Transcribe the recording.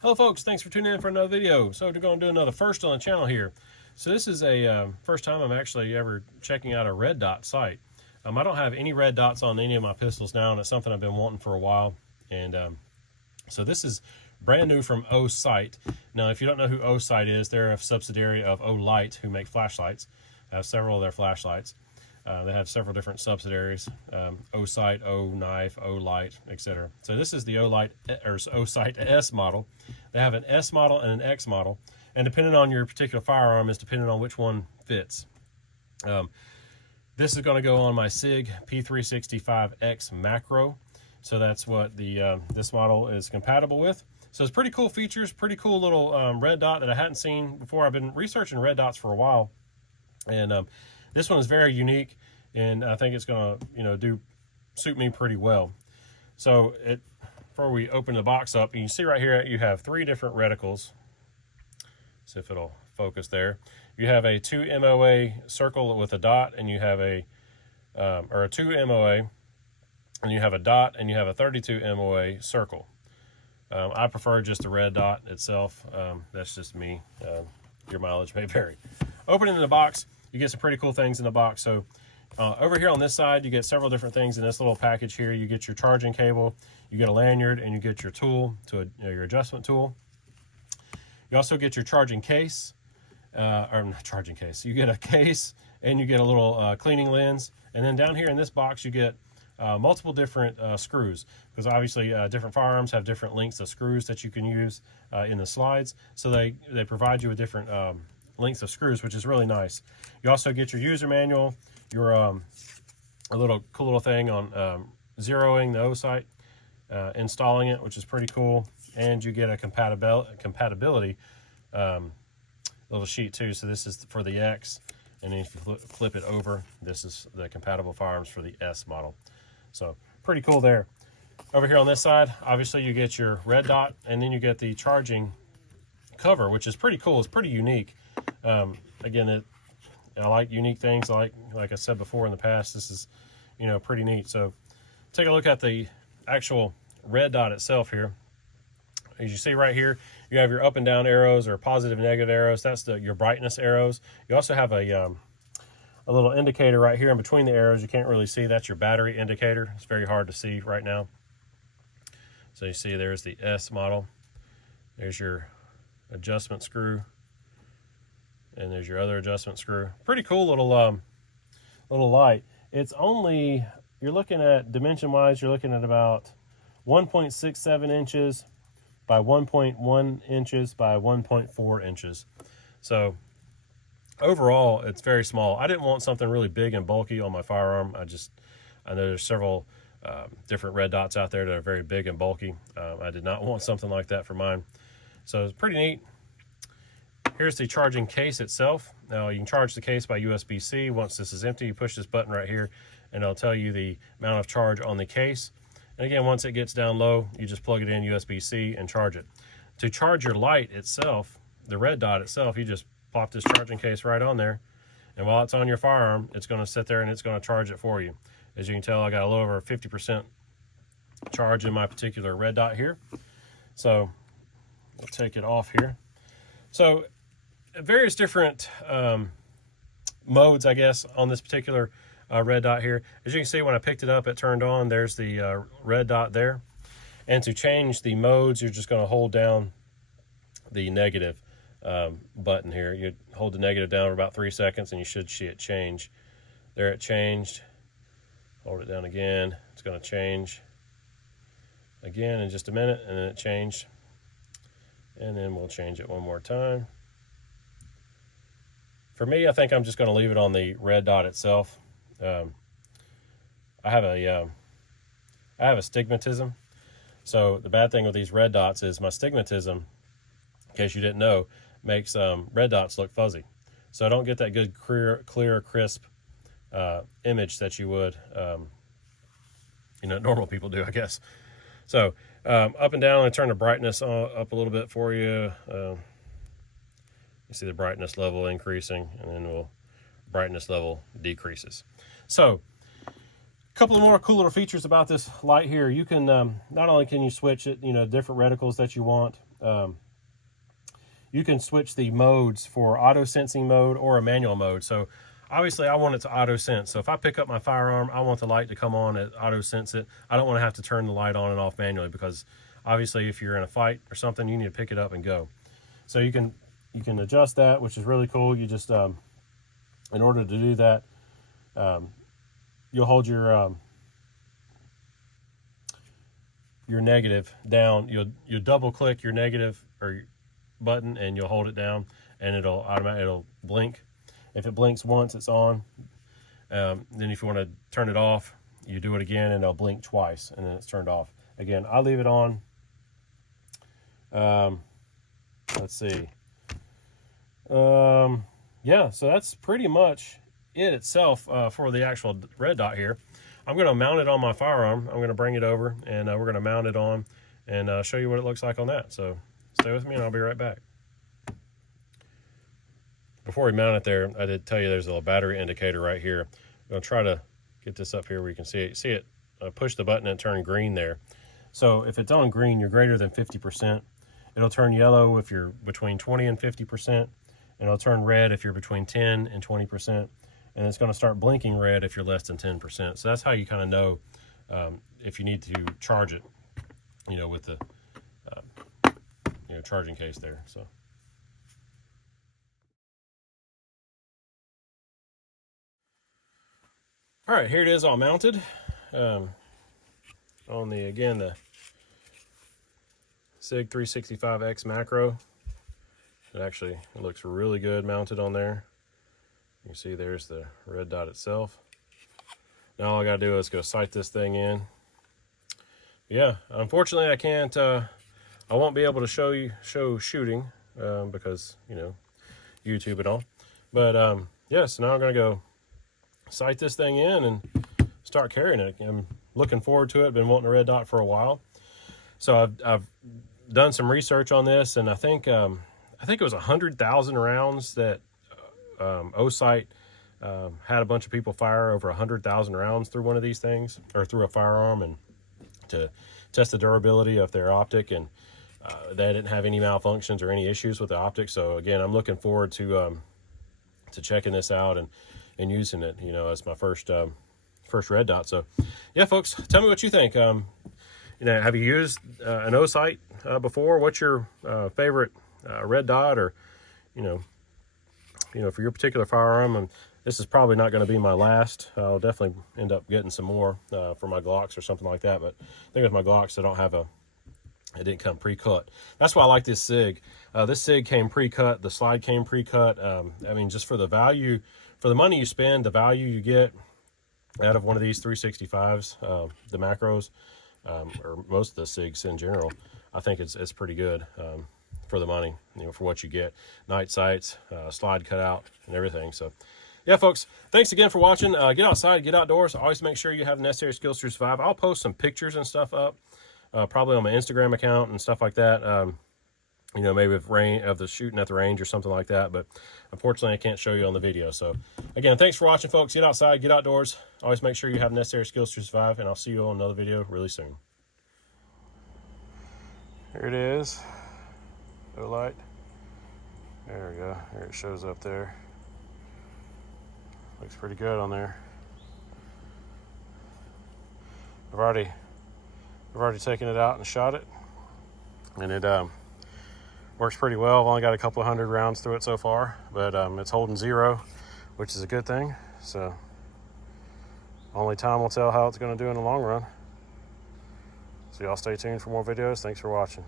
Hello folks, thanks for tuning in for another video. So we're going to do another first on the channel here. So this is a first time I'm actually ever checking out a red dot sight. I don't have any red dots on any of my pistols now, and it's something I've been wanting for a while. And so this is brand new from OSIGHT. Now if you don't know who OSIGHT is, they're a subsidiary of Olight, who make flashlights. I have several of their flashlights. They have several different subsidiaries, OSIGHT, O-Knife, Olight, etc. So this is the OSIGHT S model. They have an S model and an X model, and depending on your particular firearm is depending on which one fits. This is going to go on my SIG P365X macro, so that's what the this model is compatible with. So it's pretty cool features, pretty cool little red dot that I hadn't seen before. I've been researching red dots for a while, and this one is very unique, and I think it's going to, suit me pretty well. So before we open the box up, you can see right here you have three different reticles. See if it'll focus there. You have a 2 MOA circle with a dot, and you have a 2 MOA, and you have a dot, and you have a 32 MOA circle. I prefer just the red dot itself. That's just me. Your mileage may vary. Opening the box, you get some pretty cool things in the box. So over here on this side, you get several different things in this little package here. You get your charging cable, you get a lanyard, and you get your tool, your adjustment tool. You also get your charging case, or not charging case. You get a case, and you get a little cleaning lens. And then down here in this box, you get multiple different screws, because obviously different firearms have different lengths of screws that you can use in the slides. So they provide you with different lengths of screws, which is really nice. You also get your user manual, your a cool little thing on zeroing the OSIGHT, installing it, which is pretty cool, and you get a compatibility little sheet too. So this is for the X, and then if you flip it over, this is the compatible firearms for the S model. So pretty cool there. Over here on this side, obviously you get your red dot, and then you get the charging cover, which is pretty cool. It's pretty unique. Again, I like unique things. Like I said before in the past, this is pretty neat. So take a look at the actual red dot itself here. As you see right here, you have your up and down arrows, or positive and negative arrows. That's your brightness arrows. You also have a little indicator right here in between the arrows. You can't really see. That's your battery indicator. It's very hard to see right now. So you see there's the S model. There's your adjustment screw, and there's your other adjustment screw. Pretty cool little light. It's only, you're looking at dimension wise, you're looking at about 1.67 inches by 1.1 inches by 1.4 inches. So overall, it's very small. I didn't want something really big and bulky on my firearm. I know there's several different red dots out there that are very big and bulky. I did not want something like that for mine. So it's pretty neat. Here's the charging case itself. Now you can charge the case by USB-C. Once this is empty, you push this button right here, and it'll tell you the amount of charge on the case. And again, once it gets down low, you just plug it in USB-C and charge it. To charge your light itself, the red dot itself, you just plop this charging case right on there, and while it's on your firearm, it's going to sit there and it's going to charge it for you. As you can tell, I got a little over 50% charge in my particular red dot here. So I'll take it off here. So various different modes, I guess, on this particular red dot here. As you can see, when I picked it up, it turned on. There's the red dot there. And to change the modes, you're just going to hold down the negative button here. You hold the negative down for about 3 seconds, and you should see it change. There it changed. Hold it down again. It's going to change again in just a minute, and then it changed. And then we'll change it one more time. For me, I think I'm just going to leave it on the red dot itself. I have a astigmatism. So the bad thing with these red dots is my astigmatism, in case you didn't know, makes red dots look fuzzy. So I don't get that good, clear, crisp image that you would, normal people do, I guess. So up and down, I turn the brightness up a little bit for you. You see the brightness level increasing, and then brightness level decreases. So a couple of more cool little features about this light here. You can not only can you switch it, different reticles that you want, you can switch the modes for auto sensing mode or a manual mode. So obviously I want it to auto sense. So if I pick up my firearm, I want the light to come on and auto sense it. I don't want to have to turn the light on and off manually, because obviously if you're in a fight or something, you need to pick it up and go. So you can adjust that, which is really cool. You just, in order to do that, you'll hold your negative down. You'll double click your negative or button, and you'll hold it down, and it'll blink. If it blinks once, it's on. Then if you want to turn it off, you do it again, and it'll blink twice, and then it's turned off. Again, I leave it on. Let's see. Yeah, so that's pretty much it itself for the actual red dot here. I'm going to mount it on my firearm. I'm going to bring it over, and we're going to mount it on and show you what it looks like on that. So stay with me, and I'll be right back. Before we mount it there, I did tell you there's a little battery indicator right here. I'm going to try to get this up here where you can see it. Push the button and turn green there. So if it's on green, you're greater than 50%. It'll turn yellow if you're between 20 and 50%. And it'll turn red if you're between 10 and 20%. And it's going to start blinking red if you're less than 10%. So that's how you kind of know if you need to charge it, with the charging case there. So. All right, here it is all mounted on the SIG 365X macro. It looks really good mounted on there. You see there's the red dot itself. Now all I gotta do is go sight this thing in. Yeah, unfortunately I won't be able to show shooting because, YouTube and all. But yeah, so now I'm gonna go sight this thing in and start carrying it. I'm looking forward to it. Been wanting a red dot for a while. So I've done some research on this, and I think it was 100,000 rounds that OSIGHT had a bunch of people fire over 100,000 rounds through one of these things, or through a firearm, and to test the durability of their optic, and they didn't have any malfunctions or any issues with the optic. So again, I'm looking forward to checking this out and using it, as my first red dot. So yeah, folks, tell me what you think. Have you used an OSIGHT before? What's your favorite red dot, or for your particular firearm? And this is probably not going to be my last. I'll definitely end up getting some more for my Glocks or something like that. But I think with my Glocks, I don't have it didn't come pre-cut. That's why I like this SIG. This SIG came pre-cut. The slide came pre-cut. I mean, just for the value, for the money you spend, the value you get out of one of these 365s, the macros, or most of the SIGs in general, I think it's pretty good for the money, for what you get. Night sights, slide cutout, and everything. So yeah, folks, thanks again for watching. Get outside, get outdoors. Always make sure you have the necessary skills to survive. I'll post some pictures and stuff up, probably on my Instagram account and stuff like that. Maybe of the shooting at the range or something like that. But unfortunately, I can't show you on the video. So again, thanks for watching, folks. Get outside, get outdoors. Always make sure you have necessary skills to survive, and I'll see you on another video really soon. Here it is. Olight. There we go. There it shows up there. Looks pretty good on there. I've already taken it out and shot it, and it works pretty well. I've only got a couple of 100 rounds through it so far, but it's holding 0, which is a good thing. So only time will tell how it's going to do in the long run. So y'all stay tuned for more videos. Thanks for watching.